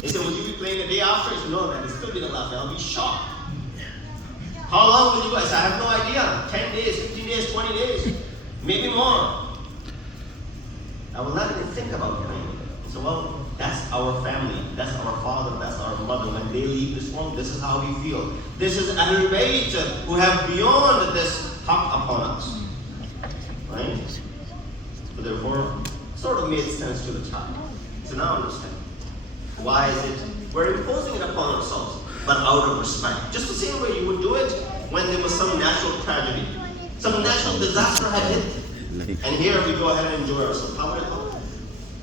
He said, would you be playing the day after? He said, no, man, it's still be the last day. I'll be shocked. How long will you go? I said, I have no idea. 10 days, 15 days, 20 days, maybe more. I will not even think about it. So, well, that's our family, that's our father, that's our mother. When they leave this world, this is how we feel. This is Ahl-e-Bait who have beyond this haq upon us. Right? So therefore, sort of made sense to the child. So now understand. Why is it? We're imposing it upon ourselves, but out of respect. Just the same way you would do it when there was some natural tragedy. Some natural disaster had hit. And here we go ahead and enjoy ourselves. How would it look?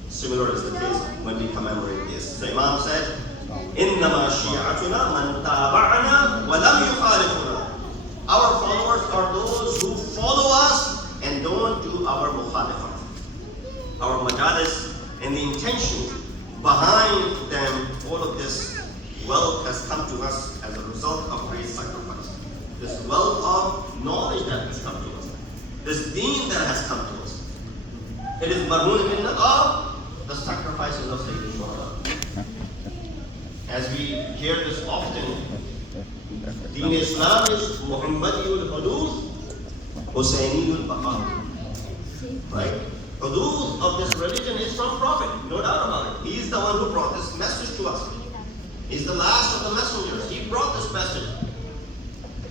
Similar is the case when we commemorate this. The Imam said, إِنَّمَا شِيعَتُنَا مَنْ تَابَعَنَا وَلَمْ يُخَالِفُنَا. Our followers are those who follow us and don't do our mukhalifat. Our majalis and the intention behind them, all of this wealth has come to us as a result of great sacrifice. This wealth of knowledge that has come to us. This deen that has come to us. It is marhun minnat of the sacrifices of Sayyid Shuhada. As we hear this often, Deen Islam is Muhammadiyul Hudud, Husayniyul Baqa. Right? Hudud of this religion is from Prophet, no doubt about it. He is the one who brought this message to us. He's the last of the messengers. He brought this message.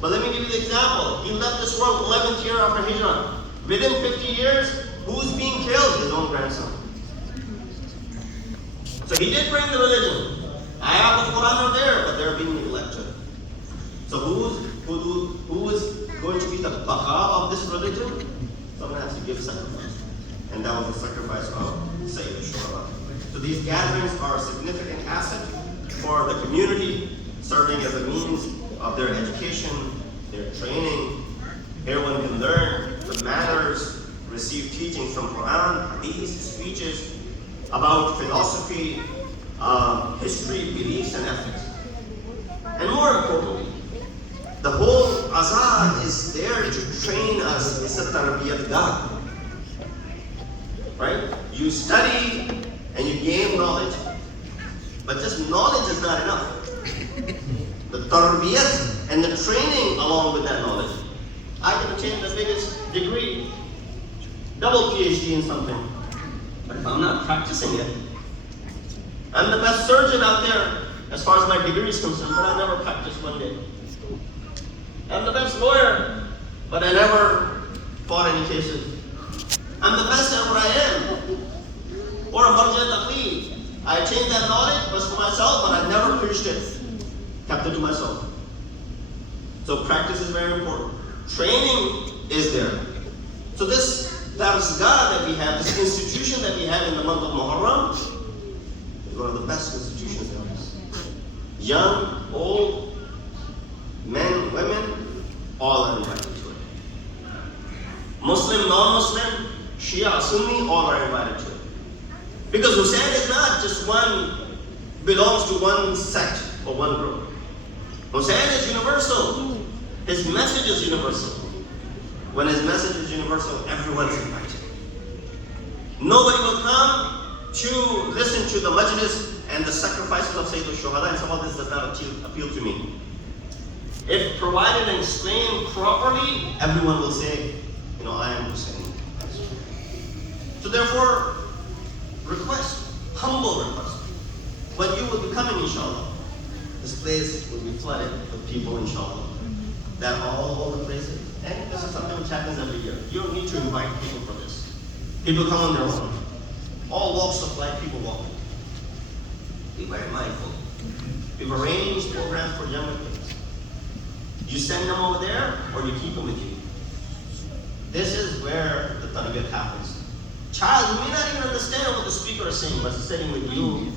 But let me give you the example. He left this world 11th year after Hijrah. Within 50 years, who's being killed? His own grandson. So he did bring the religion. I have the Quran are there, but they're being neglected. So who is going to be the baqa of this religion? Someone has to give sacrifice. And that was the sacrifice of Sayyid Shuhada. So these gatherings are a significant asset for the community, serving as a means of their education, their training. Here one can learn the manners, receive teachings from Quran, hadith, speeches about philosophy, history, beliefs, and ethics. And more importantly, the whole azan is there to train us. It's a tarbiyat God. Right? You study and you gain knowledge. But just knowledge is not enough. The tarbiyat and the training along with that knowledge. I can attain the biggest degree, double PhD in something. But if I'm not practicing it, I'm the best surgeon out there as far as my degree is concerned, but I never practiced one day. I'm the best lawyer, but I never fought any cases. I'm the best at what I am. Or a marja taqlid. I attained that knowledge, was for myself, but I never preached it. Kept it to myself. So practice is very important. Training is there. So this darsgah that we have, this institution that we have in the month of Muharram, is one of the best institutions there is. Young, old, men, women, all are invited to it. Muslim, non-Muslim, Shia, Sunni, all are invited to it. Because Hussein is not just one, belongs to one sect or one group. Hussein is universal. His message is universal. When his message is universal, everyone's invited. Nobody will come to listen to the majlis and the sacrifices of Sayyid al-Shuhada and say, oh, this does not appeal to me. If provided and explained properly, everyone will say, you know, I am Hussein. So therefore, request, humble request. When you will be coming, inshallah, this place will be flooded with people, inshallah. That all over the places. And this is something which happens every year. You don't need to invite people for this. People come on their own. All walks of life, people walk. Be very mindful. We've arranged programs for younger kids. You send them over there, or you keep them with you. This is where the tarbiyat happens. Child, you may not even understand what the speaker is saying, but sitting with you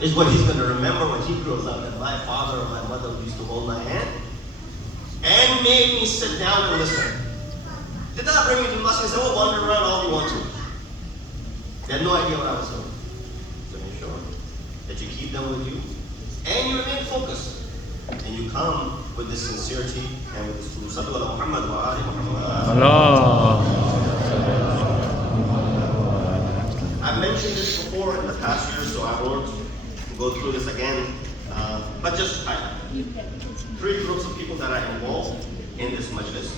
is what he's going to remember when he grows up. That my father or my mother used to hold my hand and made me sit down and listen. Did not bring me to the mosque and say, oh, wander around all you want to. They had no idea what I was doing. So make sure that you keep them with you and you remain focused. And you come with this sincerity and with this truth. Sallu ala Muhammad wa ali Muhammad. I mentioned this before in the past year, so I won't go through this again, but just highlight. 3 groups of people that are involved in this majlis.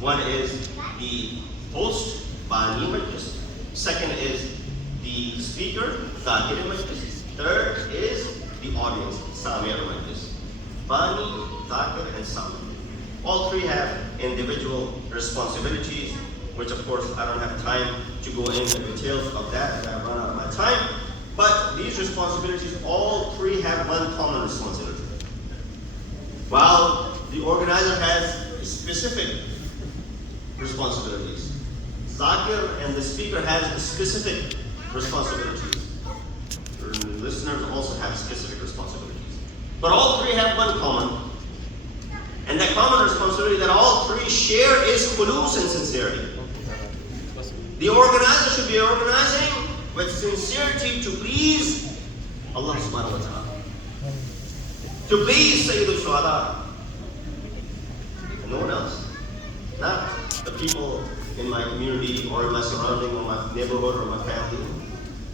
One is the host, Bani Majlis. Second is the speaker, Zakir Majlis. Third is the audience, Samir Majlis. Bani, Zakir, and Samir. All 3 have individual responsibilities, which of course I don't have time to go into the details of that as I run out of my time. But these responsibilities, all 3 have one common responsibility. While the organizer has specific responsibilities, Zakir and the speaker has specific responsibilities. The listeners also have specific responsibilities. But all 3 have one common. And that common responsibility that all 3 share is khulus and sincerity. The organizer should be organizing with sincerity to please Allah subhanahu wa ta'ala. To please Sayyid al-Shuhada. And no one else. Not the people in my community or in my surrounding or my neighborhood or my family.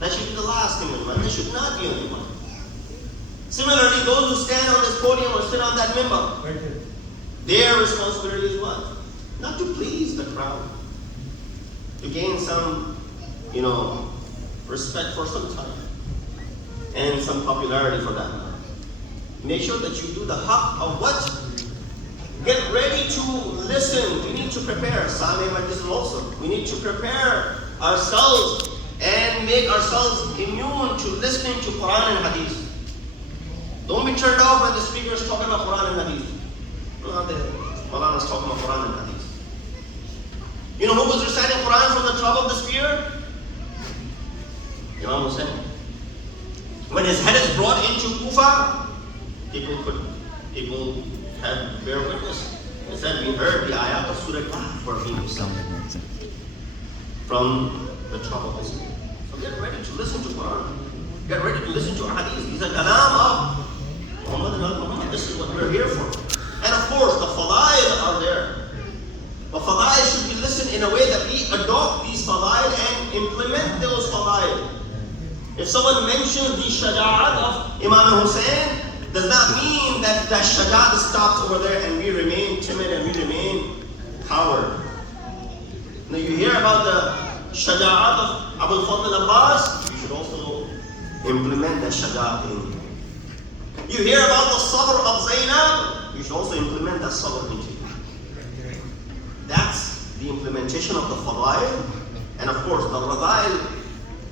That should be the last thing in mind. That should not be on your mind. Similarly, those who stand on this podium or sit on that minbar, their responsibility is what? Not to please the crowd. To gain some, respect for some time. And some popularity for that matter. Make sure that you do the haqq of what? Get ready to listen. We need to prepare. Sami Majlis also. We need to prepare ourselves and make ourselves immune to listening to Quran and Hadith. Don't be turned off when the speaker is talking about Quran and Hadith. Maulana is talking about Quran and Hadith. You know who was reciting Quran from the top of the spear? Imam Hussain. When his head is brought into Kufa, people had bear witness. It said we heard the ayat of Surah Kahf for being recited from the top of the spear. So get ready to listen to Quran. Get ready to listen to Hadith. These are kalam of Muhammad and Muhammad. This is what we're here for. And of course, the fadail are there. But fadail should be listened in a way that we adopt these fadail and implement those fadail. If someone mentions the shaja'at of Imam Hussain, does not mean that that shaja'at stops over there and we remain timid and we remain coward. Now you hear about the shaja'at of Abul Fadl Abbas, you should also implement that shaja'at in. You hear about the sabr of Zainab, you should also implement that sabr into. That's the implementation of the fadail, and of course the radhail,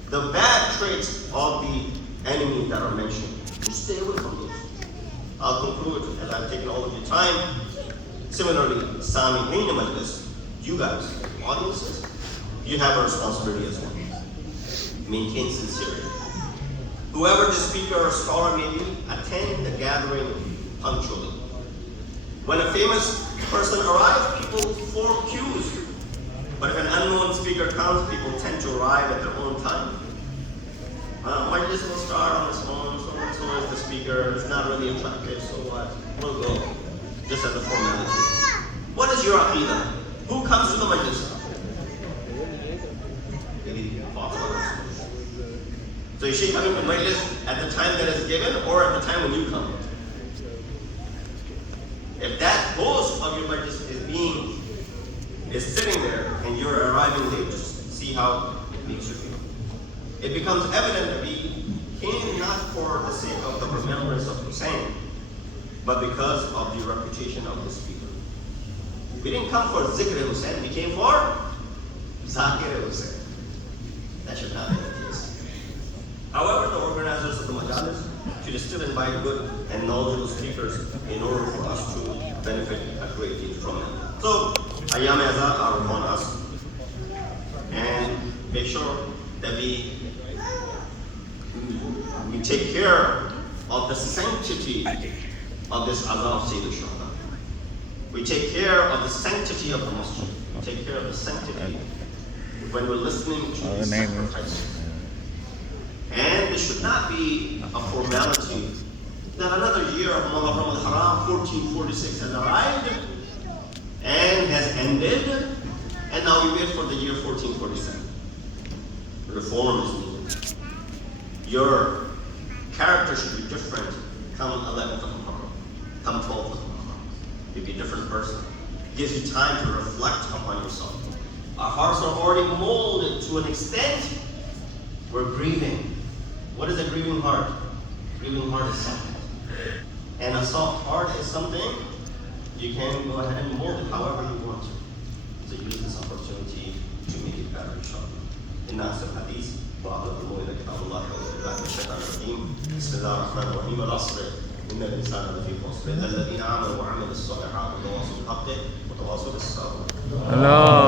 the bad traits of the enemy that are mentioned. Just stay away from those. I'll conclude as I've taken all of your time. Similarly, Sami'in Majlis, you guys, audiences, you have a responsibility as well. Maintain sincerity. Whoever the speaker or scholar may be, attend the gathering punctually. When a famous person arrives, people form queues. But if an unknown speaker comes, people tend to arrive at their own time. Majlis will start on its own, so is the speaker, it's not really attractive, so what? We'll go, just as a formality. What is your aqidah? Who comes to the majlis? So you should come to the majlis at the time that is given or at the time when you come. If that host of your majlis is sitting there and you're arriving late, just see how it makes you feel. It becomes evident that we came not for the sake of the remembrance of Hussein, but because of the reputation of the speaker. We didn't come for Zikr Hussein, we came for Zakir Hussein. That should not be the case. However, the organizers of the majalis should still invite good and knowledgeable speakers in order for us to benefit a great deal from them. So, Ayyam Azad are upon us, and make sure that we take care of the sanctity of this Azad of Sayyid al-Shuhada. We take care of the sanctity of the masjid. We take care of the sanctity when we're listening to these sacrifices. And it should not be a formality that another year of Muharram al-Haram 1446 has arrived and has ended, and now we wait for the year 1447. Reform is needed. Your character should be different come 11th of Muharram, come 12th of Muharram. You'll be a different person. It gives you time to reflect upon yourself. Our hearts are already molded to an extent. We're grieving. What is a grieving heart? Grieving heart is soft. And a soft heart is something you can go ahead and mold it however you want to. So use this opportunity to make it better, inshallah. In أحسن الحديث وأقرب الأمور إلى كتاب الله وأعوذ بالله من الشيطان الرجيم. بسم الله الرحمن الرحيم. والعصر إن الإنسان لفي خسر إلا الذين آمنوا وعملوا الصالحات وتواصوا بالحق وتواصوا بالصبر.